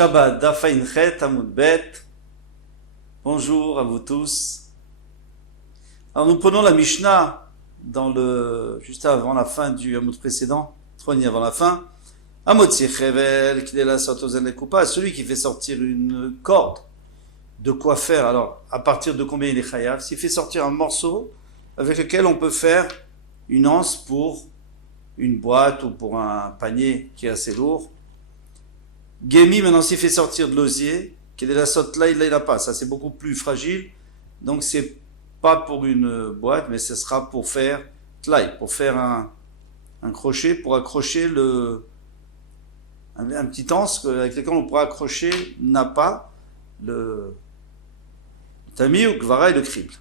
Shabbat Dafa'inchet Amud Bet. Bonjour à vous tous. Alors nous prenons la Mishnah juste avant la fin du Amud précédent, 3 lignes avant la fin. Amotzi Chevel, Kidela Sotozen Lekupa, celui qui fait sortir une corde, de quoi faire. Alors, à partir de combien il est chayav? S'il fait sortir un morceau avec lequel on peut faire une anse pour une boîte ou pour un panier qui est assez lourd. Gemi, maintenant, s'il fait sortir de l'osier, Kidela Sot, là, il n'a pas. Ça, c'est beaucoup plus fragile. Donc, c'est pas pour une boîte, mais ce sera pour faire tlaï, pour faire un crochet, pour accrocher un petit anse avec lequel on pourra accrocher napa, le tami ou kvara et le crible.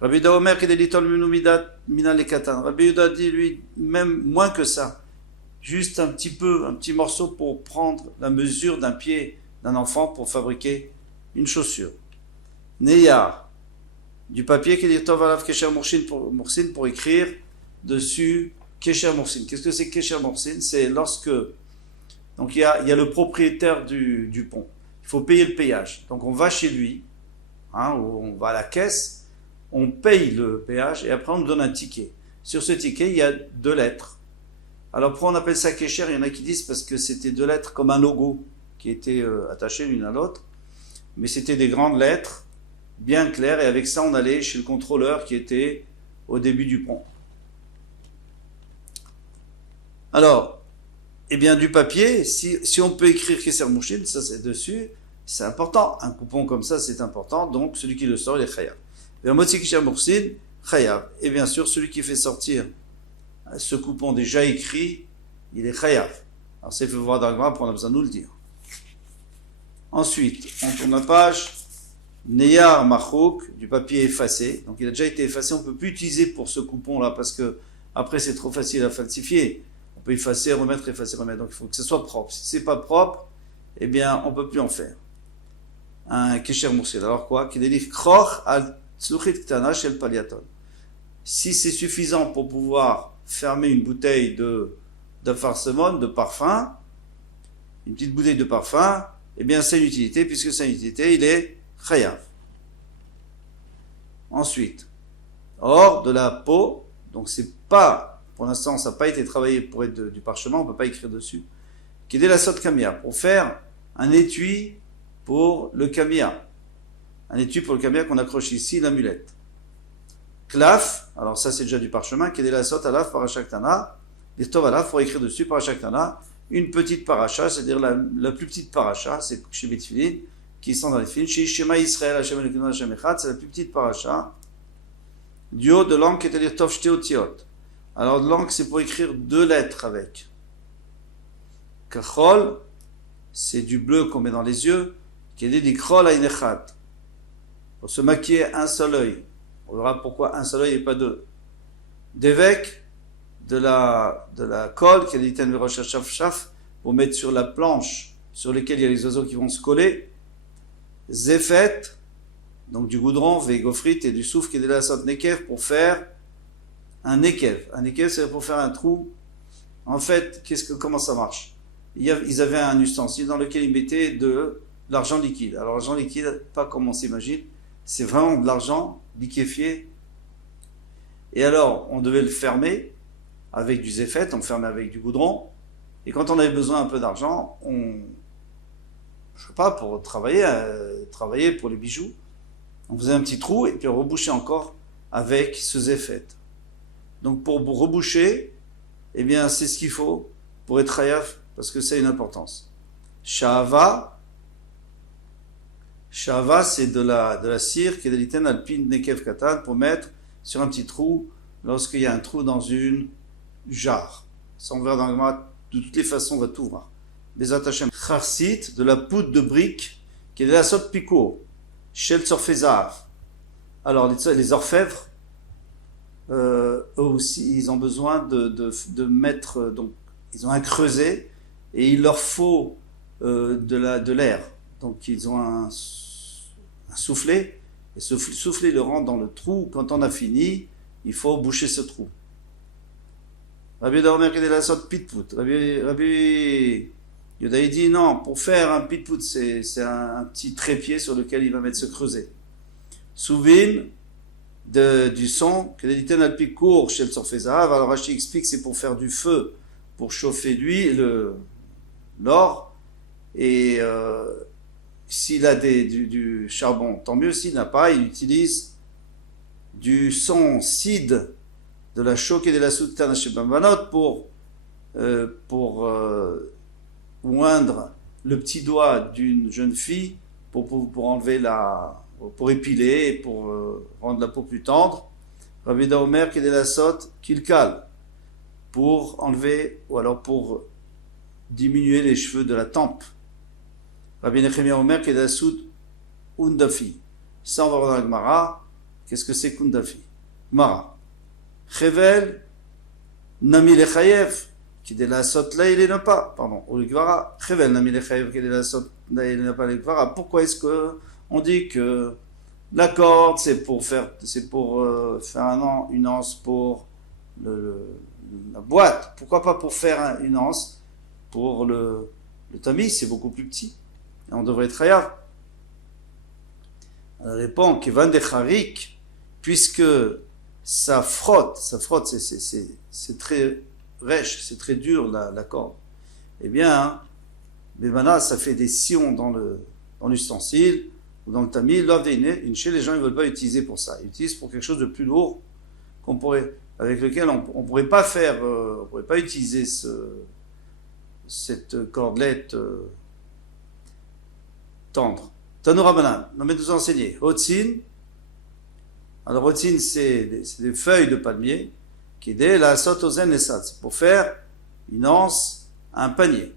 Rabbi Yehuda Omer kedeliton mina lekatan. Rabbi Yehuda dit lui même moins que ça, juste un petit morceau pour prendre la mesure d'un pied d'un enfant pour fabriquer une chaussure. Neyar, du papier keditov alav kesher morsin pour écrire dessus kesher morsin. Qu'est-ce que c'est kesher morsin? C'est lorsque donc il y a le propriétaire du pont. Il faut payer le péage. Donc on va chez lui, ou on va à la caisse, on paye le péage et après on nous donne un ticket. Sur ce ticket, il y a 2 lettres. Alors pourquoi on appelle ça kécher? Il y en a qui disent parce que c'était 2 lettres comme un logo qui étaient attachées l'une à l'autre. Mais c'était des grandes lettres, bien claires, et avec ça on allait chez le contrôleur qui était au début du pont. Alors, eh bien, du papier, si on peut écrire Kesser Mouchin, ça c'est dessus, c'est important. Un coupon comme ça, c'est important. Donc, celui qui le sort, il est chayav. Vermotzi Kesser Mouchin, chayav. Et bien sûr, celui qui fait sortir ce coupon déjà écrit, il est chayav. Alors, c'est fait voir dans le Gemara, on a besoin de nous le dire. Ensuite, on tourne la page. Neyar Machouk, du papier effacé. Donc, il a déjà été effacé. On ne peut plus utiliser pour ce coupon-là parce que après, c'est trop facile à falsifier. On peut effacer, remettre, effacer, remettre. Donc il faut que ce soit propre. Si c'est pas propre, eh bien, on peut plus en faire. Un kesher moursil. Alors quoi? Si c'est suffisant pour pouvoir fermer une bouteille de farsemon, de parfum, une petite bouteille de parfum, eh bien, c'est une utilité, puisque c'est une utilité, il est chayav. Ensuite, hors de la peau, donc c'est pas, pour l'instant, ça n'a pas été travaillé pour être du parchemin, on ne peut pas écrire dessus. Qui est la sorte kamia, pour faire un étui pour le kamia. Un étui pour le kamia qu'on accroche ici, l'amulette. Klaf, alors ça c'est déjà du parchemin, qui est la sorte alaf parachak tana. Les tov alaf, pour écrire dessus, parachak tana, une petite paracha, c'est-à-dire la plus petite paracha, c'est chez Betfilin, qui sont dans les films. Chez Shema Israël, Hashem Elokeinu Hashem Echad, c'est la plus petite paracha. Du haut de l'encre qui est à dire tov shtéotiot. Alors, de l'encre, c'est pour écrire 2 lettres avec. Kachol, c'est du bleu qu'on met dans les yeux, qui est dit Krol Ainechat. Pour se maquiller un seul œil. On verra pourquoi un seul œil et pas 2. D'évêque, de la colle, qui est dit Ten Verosh Shaf Shaf, pour mettre sur la planche sur laquelle il y a les oiseaux qui vont se coller. Zefet, donc du goudron, Vegofrit et du soufre, qui est de la sorte Nekev, pour faire un nekev. Un nekev, c'est pour faire un trou. En fait, comment ça marche? Ils avaient un ustensile dans lequel ils mettaient de l'argent liquide. Alors, l'argent liquide, pas comme on s'imagine, c'est vraiment de l'argent liquéfié. Et alors, on devait le fermer avec du zéfet, on fermait avec du goudron. Et quand on avait besoin un peu d'argent, je sais pas, pour travailler pour les bijoux, on faisait un petit trou et puis on rebouchait encore avec ce zéfet. Donc pour reboucher, eh bien c'est ce qu'il faut pour être chayav, parce que c'est une importance. Shahava, c'est de la cire qui est de l'iten alpine nekev katan pour mettre sur un petit trou lorsqu'il y a un trou dans une jarre. Ça on verra dans le Gemara, de toutes les façons on va tout voir. Les attachements. Charsit, de la poudre de brique qui est de la sorte pico. Shel tzorfezav. Alors les orfèvres, eux aussi, ils ont besoin de mettre, donc ils ont un creuset et il leur faut de l'air. Donc ils ont un soufflet et ce soufflet le rentre dans le trou. Quand on a fini, il faut boucher ce trou. Rabbi Yehuda Omer kedei lasot pitput. Rabbi Yodaï dit non, pour faire un pitpout, c'est un petit trépied sur lequel il va mettre se creuser. Souvin, du son, que l'éliten alpi court chez le Sorfezav. Alors Rashi explique que c'est pour faire du feu, pour chauffer l'or. Et s'il a du charbon, tant mieux. S'il n'a pas, il utilise du son sid de la choque et de la soutane chez Bambanot pour oindre le petit doigt d'une jeune fille pour enlever pour épiler et pour rendre la peau plus tendre. Rabbi Omer qui est de la sotte qu'il cale pour enlever ou alors pour diminuer les cheveux de la tempe. Rabbi Nechemia Omer qui est de la soute undafi. Ça on va voir dans la Gemara. Qu'est-ce que c'est kundafi? Gemara. Chevel nami lechayev qui est de la sotte là il n'est pas. Pardon. Ou le Gemara. Chevel nami lechayev qui est de la sotte là il n'est pas le Gemara. Pourquoi est-ce que on dit que la corde, c'est pour faire une anse pour la boîte. Pourquoi pas pour faire une anse pour le tamis, c'est beaucoup plus petit. Et on devrait être hayav. Elle répond Kevan de Charik, puisque ça frotte, c'est très rêche, c'est très dur la corde. Eh bien, Bemana, ça fait des sillons dans l'ustensile. Dans le tamis, chez les gens ils ne veulent pas utiliser pour ça. Ils utilisent pour quelque chose de plus lourd avec lequel on pourrait pas utiliser cette cordelette tendre. Tanoura Banan, on va nous enseigner. Rotzin, alors Rotzin c'est des feuilles de palmier qui aident la sotozen et ça, c'est pour faire une anse à un panier.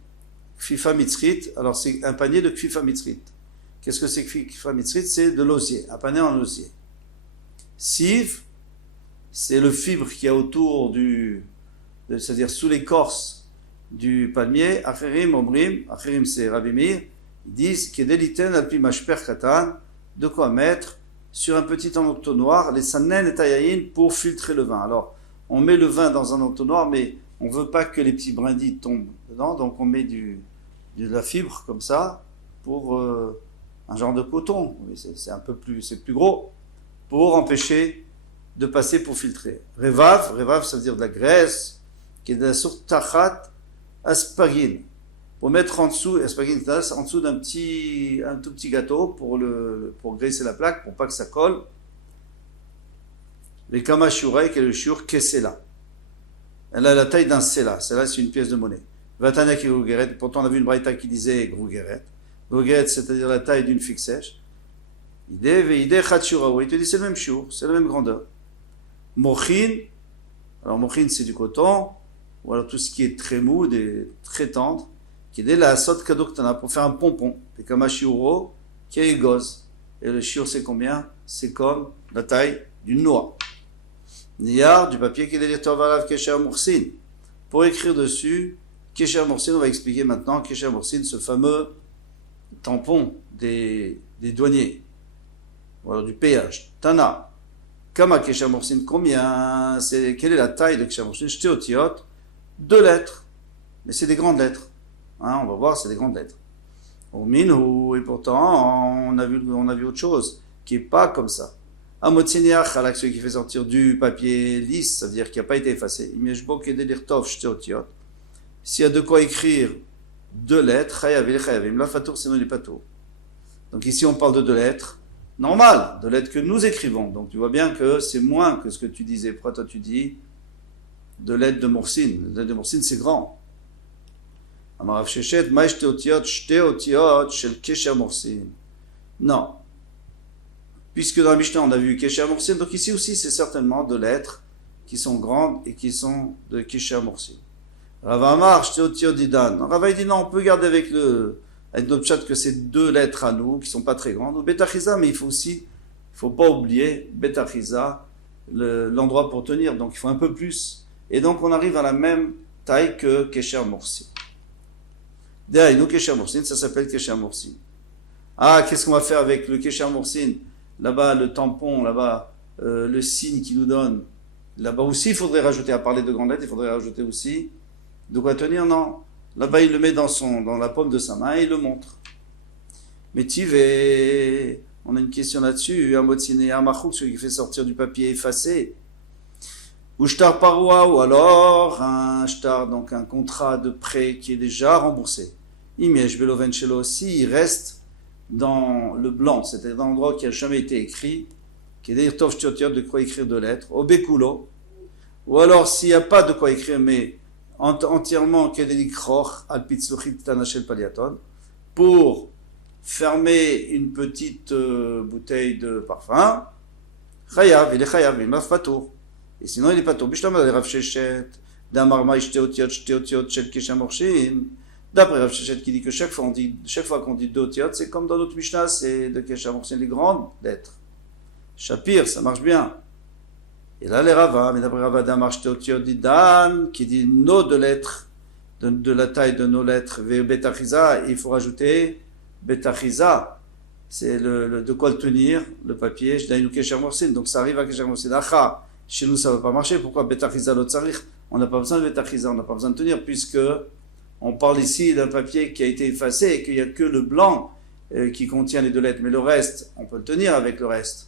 Kfifa mitzrit, alors c'est un panier de kfifa mitzrit. Qu'est-ce que c'est que Kfifa mitzrit? C'est de l'osier, un panier en osier. Siv, c'est le fibre qu'il y a autour c'est-à-dire sous l'écorce du palmier. Acherim, Omrim, Acherim c'est Rabbi Meir, ils disent Kedeliten alpi mashper katan, de quoi mettre sur un petit entonnoir les sannen et tayayin pour filtrer le vin. Alors, on met le vin dans un entonnoir, mais on ne veut pas que les petits brindilles tombent dedans, donc on met de la fibre comme ça pour un genre de coton, c'est plus gros, pour empêcher de passer pour filtrer. Revav, ça veut dire de la graisse, qui est de la sorte tachat aspargine, pour mettre en dessous, aspargine en dessous un tout petit gâteau pour graisser la plaque, pour pas que ça colle. Les kamashurei, qui est le shiur kesela. Elle a la taille d'un sela. Sela, c'est une pièce de monnaie. Vatana qui grougeret. Pourtant, on a vu une braïta qui disait grougeret. Grougeret, c'est-à-dire la taille d'une figue sèche. Ideh chatshura. Il te dit c'est le même shiur, c'est la même grandeur. Mochin. Alors, mochin, c'est du coton. Ou alors tout ce qui est très mou, très tendre. Qui est la sot kadoktana pour faire un pompon. Et kamashuro, qui est goz. Et le shiur, c'est combien? C'est comme la taille d'une noix. Niyar, du papier qui est l'éditeur valav Kesher Moursin. Pour écrire dessus, Kesher Moursin, on va expliquer maintenant Kesher Moursin, ce fameux tampon des douaniers. Voilà, du péage. Tana. Kama Kesher Moursin, quelle est la taille de Kesher Moursin? Shteotiot, 2 lettres. Mais c'est des grandes lettres. On va voir, c'est des grandes lettres. Au minhu, et pourtant, on a vu autre chose, qui n'est pas comme ça. Amotsiniach, à celui qui fait sortir du papier lisse, ça veut dire qui n'a pas été effacé. S'il y a de quoi écrire 2 lettres, chayavim, la fatour, sinon il est pas tout. Donc ici, on parle de 2 lettres, normal, 2 lettres que nous écrivons. Donc tu vois bien que c'est moins que ce que tu disais. Pourquoi toi tu dis 2 lettres de Moursin? 2 lettres de Moursin, c'est grand. Amarav Shechet, Maïch Teotiot, Shteotiot, Shel Kesher Moursin. Non. Puisque dans la Mishnah, on a vu Kesher Moursin, donc ici aussi, c'est certainement 2 lettres qui sont grandes et qui sont de Kesher Moursin. Rava Amar, Shteotiot Didan. Rava dit non, on peut garder avec notre chat que c'est 2 lettres à nous, qui sont pas très grandes. Ou Betachiza, mais il faut pas oublier, Betachiza, l'endroit pour tenir, donc il faut un peu plus. Et donc on arrive à la même taille que Kesher Moursin. Derrière nous, Kesher Moursin, ça s'appelle Kesher Moursin. Ah, qu'est-ce qu'on va faire avec le Kesher Moursin? Là-bas, le tampon, là-bas, le signe qui nous donne. Là-bas aussi, il faudrait rajouter, à parler de grandes lettres, il faudrait rajouter aussi de quoi tenir, non. Là-bas, il le met dans la paume de sa main et il le montre. Mais Tivé, on a une question là-dessus. Un motsiné, un machouk, celui qui fait sortir du papier effacé. Ou shtar paroua, ou alors un shtar, donc un contrat de prêt qui est déjà remboursé. Imiesh beloven shelo aussi, il reste dans le blanc, c'est-à-dire dans l'endroit qui n'a jamais été écrit, qui est d'ailleurs tov tiotiot, de quoi écrire de lettres, au bekulo. Ou alors s'il n'y a pas de quoi écrire, mais entièrement kedelik roch al pitzluchit tanachel paliaton, pour fermer une petite bouteille de parfum, chayav, il est chayav, il m'a fatour. Et sinon il est pas tour. Bishlam al Rav Sheshet, d'Amarma shteotiot shel keshem morshim. D'après Rav Sheshet qui dit que chaque fois qu'on dit deux otiot, c'est comme dans notre Mishnah, c'est de keshem morshim, les grandes lettres. Shapir, ça marche bien. Et là les Rava, mais d'après Rava d'Amar shteotiot dit Dan, qui dit nos deux lettres, de la taille de nos lettres, betachiza, il faut rajouter betachiza. C'est de quoi le tenir, le papier, donc ça arrive à keshem morshim. Acha. Chez nous, ça ne va pas marcher. Pourquoi Betachiza l'otzarich? On n'a pas besoin de Betachiza, on n'a pas besoin de tenir, puisque on parle ici d'un papier qui a été effacé et qu'il n'y a que le blanc qui contient les deux lettres. Mais le reste, on peut le tenir avec le reste.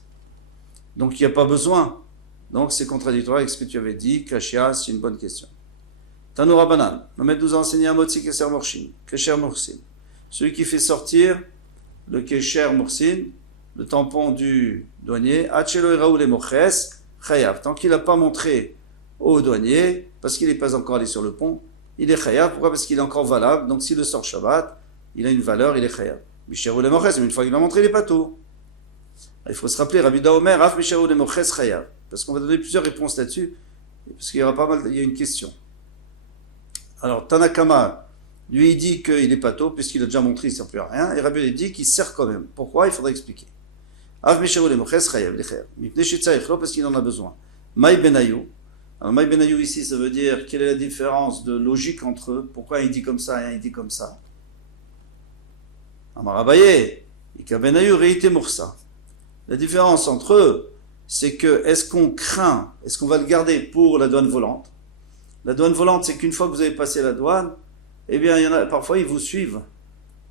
Donc il n'y a pas besoin. Donc c'est contradictoire avec ce que tu avais dit. Kashia, c'est une bonne question. Tanoura Banan. Le maître nous a enseigné un mot de Kesher Morsin. Kesher Morsin. Celui qui fait sortir le Kesher Morsin, le tampon du douanier, Achelo Iraou les Moches. Chayav. Tant qu'il n'a pas montré au douanier, parce qu'il n'est pas encore allé sur le pont, il est chayav. Pourquoi? Parce qu'il est encore valable. Donc s'il le sort Shabbat, il a une valeur, il est chayav. Misherou le moches, mais une fois qu'il l'a montré, il n'est pas tout. Il faut se rappeler, Rabbi Omer, Af Misherou le moches chayav. Parce qu'on va donner plusieurs réponses là-dessus, parce qu'il y aura pas mal, il y a une question. Alors Tanakama, lui, il dit qu'il n'est pas tôt, puisqu'il a déjà montré, il ne sert plus à rien. Et Rabbi il dit qu'il sert quand même. Pourquoi? Il faudra expliquer. Av Misherou le moches chayav, les chayav. Mipnei shetzayich lo, parce qu'il en a besoin. Maï Benayou. Alors Maï Benayou ici, ça veut dire quelle est la différence de logique entre eux. Pourquoi il dit comme ça et un il dit comme ça? Amar Abaye, Ika Benayou reite mursa. La différence entre eux, c'est que est-ce qu'on craint, est-ce qu'on va le garder pour la douane volante? La douane volante, c'est qu'une fois que vous avez passé la douane, eh bien, il y en a, parfois ils vous suivent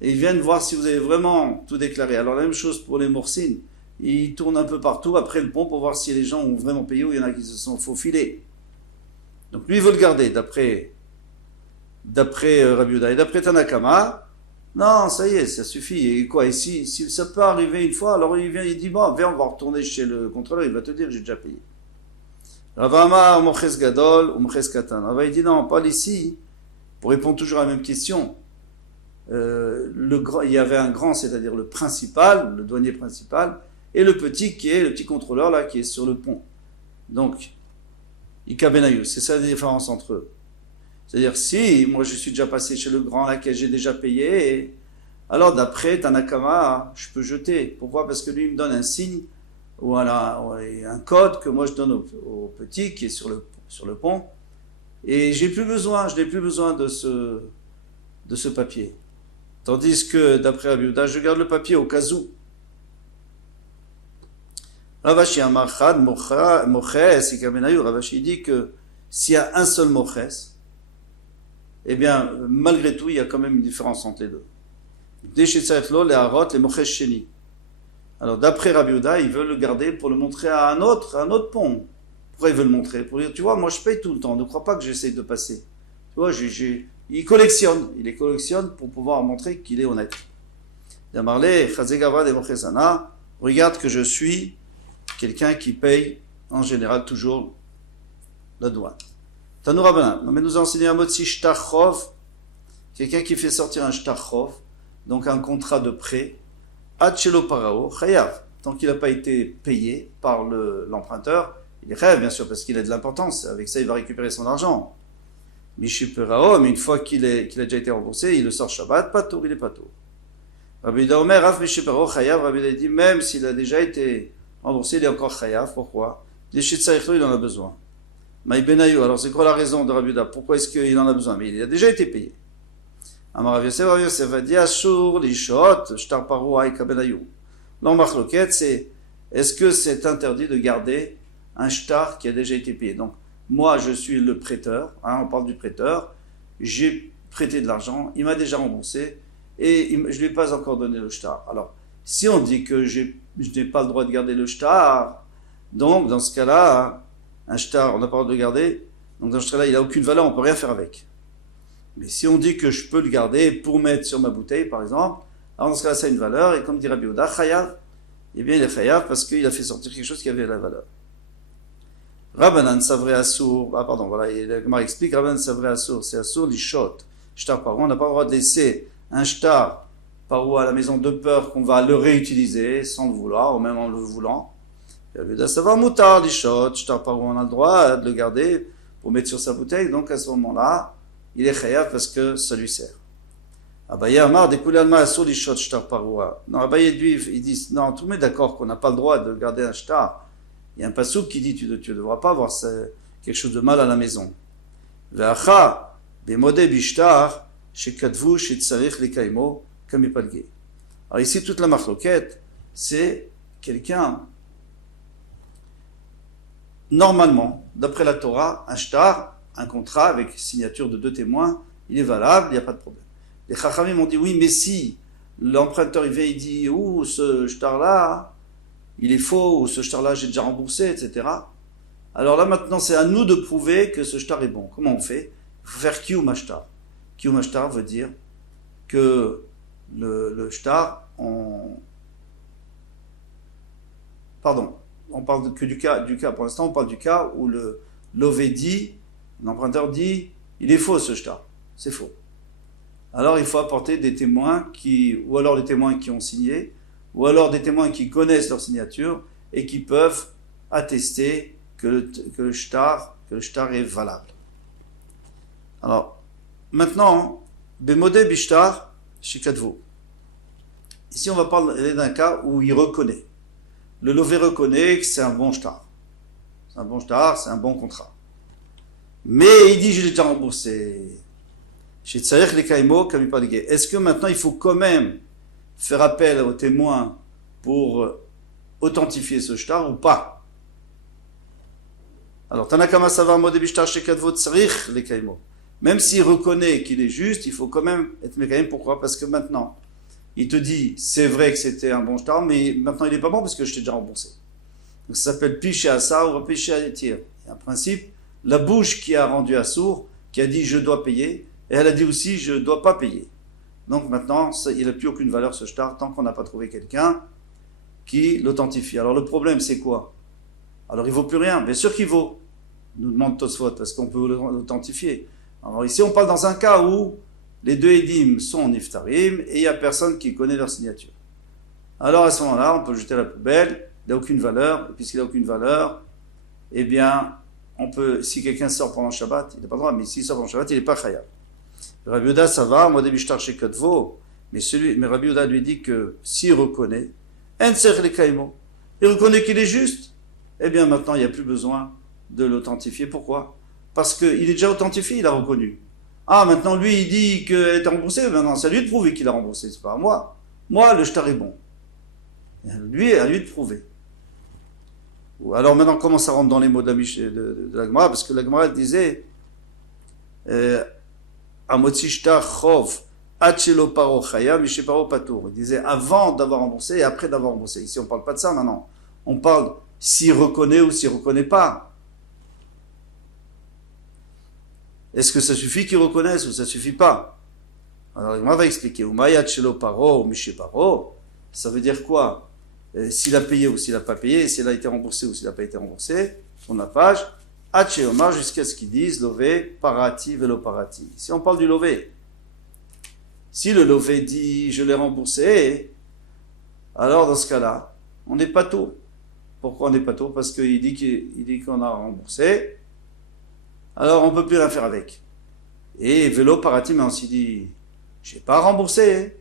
et ils viennent voir si vous avez vraiment tout déclaré. Alors la même chose pour les Moursines. Ils tournent un peu partout après le pont pour voir si les gens ont vraiment payé ou il y en a qui se sont faufilés. Donc lui, il veut le garder d'après Rabbi Yehuda. Et d'après Tanakama, non, ça y est, ça suffit. Et quoi? Et si ça peut arriver une fois, alors il vient, il dit, bon, viens, on va retourner chez le contrôleur, il va te dire, j'ai déjà payé. Ravama, Moches Gadol, ou Moches Katan. Rava, il dit, non, pas ici, pour répondre toujours à la même question. Il y avait un grand, c'est-à-dire le principal, le douanier principal, et le petit qui est le petit contrôleur là qui est sur le pont. Donc, Ika Benayou, c'est ça la différence entre eux. C'est-à-dire si moi je suis déjà passé chez le grand là que j'ai déjà payé, alors d'après Tanakama, je peux jeter. Pourquoi? Parce que lui il me donne un signe ou un code que moi je donne au petit qui est sur le pont, et je n'ai plus besoin de ce papier. Tandis que d'après Rabbi Yehuda, je garde le papier au cas où. Ravashi Amarchad, Moches, Ikabenayou. Ravashi dit que s'il y a un seul Moches, eh bien, malgré tout, il y a quand même une différence entre les deux. Deshetzayetlo, les Harot, les Moches Sheni. Alors, d'après Rabbi Yehuda, il veut le garder pour le montrer à un autre pont. Pourquoi il veut le montrer? Pour dire, tu vois, moi je paye tout le temps, ne crois pas que j'essaye de passer. Tu vois, il les collectionne pour pouvoir montrer qu'il est honnête. Damarle, Chazegava de Mochesana, regarde que je suis quelqu'un qui paye en général toujours la douane. Tanoura Banan, mais nous a enseigné un mot de si shtachov, quelqu'un qui fait sortir un shtachov, donc un contrat de prêt, Achelo Parao, Chayav, tant qu'il n'a pas été payé par l'emprunteur, il est chayav bien sûr parce qu'il a de l'importance, avec ça il va récupérer son argent. Mishiperao, mais une fois qu'il a déjà été remboursé, il le sort Shabbat, pas tour, il est pas tour. Rabbi Yehuda Omer, Raf Mishiperao, Chayav, Rabbi Yehuda dit, même s'il a déjà été remboursé, il est encore chayav. Pourquoi? Des Shitzaïchlo, il en a besoin. Maï Benayou, alors c'est quoi la raison de Rabbi Yehuda? Pourquoi est-ce qu'il en a besoin? Mais il a déjà été payé. Amar Rav Yosef va dire Ashur, Lishot, Shtar Paro, Aïka Benayou. L'embarquette, c'est est-ce que c'est interdit de garder un shtar qui a déjà été payé? Donc, moi, je suis le prêteur, on parle du prêteur, j'ai prêté de l'argent, il m'a déjà remboursé, et je ne lui ai pas encore donné le shtar. Alors, si on dit que je n'ai pas le droit de garder le shtar, donc dans ce cas-là, un shtar, on n'a pas le droit de le garder, donc dans ce cas-là, il n'a aucune valeur, on ne peut rien faire avec. Mais si on dit que je peux le garder pour mettre sur ma bouteille, par exemple, alors dans ce cas-là, ça a une valeur, et comme dit Rabbi Yehuda, chayav, eh bien il est chayav parce qu'il a fait sortir quelque chose qui avait la valeur. Rabbanan Savré Assour, voilà, la Gemara explique, Rabbanan Savré Assour, c'est Assour l'ishot, shtar paro, on n'a pas le droit de laisser un shtar paro à la maison de peur qu'on va le réutiliser sans le vouloir, ou même en le voulant. Rabbi Yehuda Savar Moutar l'ishot, shtar paro, on a le droit de le garder pour mettre sur sa bouteille, donc à ce moment-là, il est chayav parce que ça lui sert. Abaye Amar, découlé Alma Assour l'ishot, shtar paro. Non, Abaye lui, il dit, non, tout le monde est d'accord qu'on n'a pas le droit de garder un shtar. Il y a un passouk qui dit tu ne devras pas avoir quelque chose de mal à la maison. Ve'acha b'modeh bishtar shekadvu shetzarich lekaimo kamipalge. Alors ici toute la marloquette, c'est quelqu'un normalement, d'après la Torah, un shtar, un contrat avec signature de 2 témoins, il est valable, il n'y a pas de problème. Les chachamim m'ont dit oui, mais si l'emprunteur il vient, il dit ce shtar là il est faux, ou ce shtar-là, j'ai déjà remboursé, etc. Alors là, maintenant, c'est à nous de prouver que ce shtar est bon. Comment on fait? Il faut faire kiyum hashtar. Kiyum hashtar veut dire que le shtar, on parle que du cas, pour l'instant, on parle du cas où le lové dit, l'emprunteur dit, il est faux ce shtar. C'est faux. Alors, il faut apporter des témoins ou alors les témoins qui ont signé, ou alors des témoins qui connaissent leur signature et qui peuvent attester que le shtar est valable. Alors, maintenant, Bemodeh Bishtar Shikadvu. Ici, on va parler d'un cas où il reconnaît. Le lové reconnaît que c'est un bon shtar. C'est un bon shtar, c'est un bon contrat. Mais il dit, je l'ai déjà remboursé. Est-ce que maintenant, il faut quand même faire appel aux témoins pour authentifier ce shtar ou pas? Alors, Tanakama Savar Modeh Bishtar Shekadvo Tsarich Lekaimo. Même s'il reconnaît qu'il est juste, il faut quand même être mécaïm. Pourquoi? Parce que maintenant, il te dit, c'est vrai que c'était un bon shtar, mais maintenant il n'est pas bon parce que je t'ai déjà remboursé. Donc ça s'appelle Piché Asa ou Piché Atir. Il y a un principe, la bouche qui a rendu Assour, qui a dit je dois payer, et elle a dit aussi je ne dois pas payer. Donc maintenant, il n'a plus aucune valeur ce shtar tant qu'on n'a pas trouvé quelqu'un qui l'authentifie. Alors le problème c'est quoi? Alors il ne vaut plus rien. Bien sûr qu'il vaut, nous demande Tosfot, parce qu'on peut l'authentifier. Alors ici on parle dans un cas où les 2 édim sont niftarim et il n'y a personne qui connaît leur signature. Alors à ce moment-là, on peut le jeter à la poubelle, il n'a aucune valeur, et puisqu'il n'a aucune valeur, eh bien, on peut, si quelqu'un sort pendant Shabbat, il n'a pas le droit, mais s'il sort pendant Shabbat, il n'est pas chayav. Rabbi Yehuda, ça va, Modeh Bishtar Shekadvo, mais Rabbi Yehuda lui dit que s'il reconnaît, il reconnaît qu'il est juste, eh bien maintenant il n'y a plus besoin de l'authentifier. Pourquoi? Parce qu'il est déjà authentifié, il a reconnu. Ah, maintenant lui il dit qu'il est remboursé, maintenant c'est à lui de prouver qu'il a remboursé, c'est pas à moi. Moi, le shtar est bon. Lui, à lui de prouver. Alors maintenant, comment ça rentre dans les mots de la Gemara? Parce que la Gemara disait Amotzi shtar chov achelo paro chaya mishe paro patour. Il disait avant d'avoir remboursé et après d'avoir remboursé. Ici, on ne parle pas de ça maintenant. On parle s'il reconnaît ou s'il ne reconnaît pas. Est-ce que ça suffit qu'il reconnaisse ou ça ne suffit pas? Alors, on va expliquer. Umaya chelo paro mishe paro. Ça veut dire quoi? S'il a payé ou s'il n'a pas payé, s'il a été remboursé ou s'il n'a pas été remboursé, sur la page, Hacheomar jusqu'à ce qu'ils disent lové, parati, vélo parati. Si on parle du lové, si le lové dit je l'ai remboursé, alors dans ce cas-là, on n'est pas tôt. Pourquoi on n'est pas tôt? Parce qu'il dit qu'on a remboursé, alors on ne peut plus rien faire avec. Et vélo parati, mais on s'y dit je n'ai pas remboursé,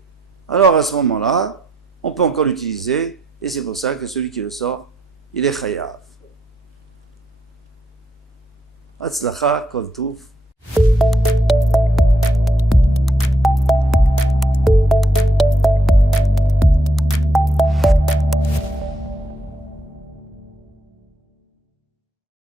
alors à ce moment-là, on peut encore l'utiliser. Et c'est pour ça que celui qui le sort, il est chayav. Hatzlacha, kol touf.